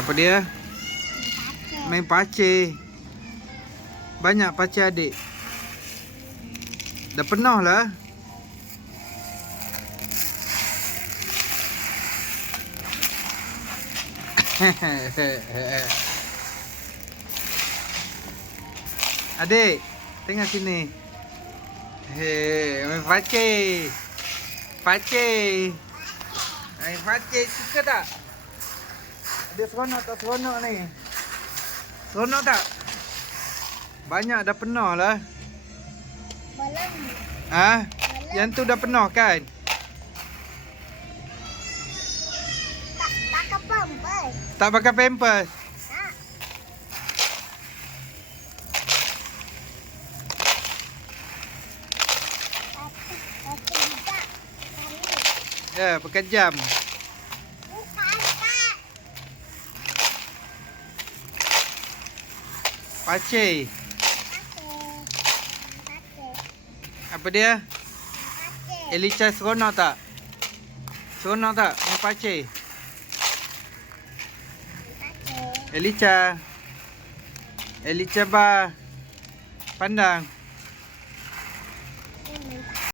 Apa dia? Main pacir. Banyak pacir adik. Dah penuh lah. Adik, tengok sini. Hei, main pacir. Pacir. Main pacir, suka tak? Dia seronok tak seronok ni? Seronok tak? Banyak dah penuh lah. Malam. Ah, yang tu dah penuh kan? Tak pakai pampers. Tak pakai pampers. Tak. Pakai juga. Ya, pakai jam. Bukan tak. Pacir. Pakai. Apa dia? Pakai. Elicha seronok tak? Seronok tak main pacir? Pakai. Elicha. Elicha ba. Pandang.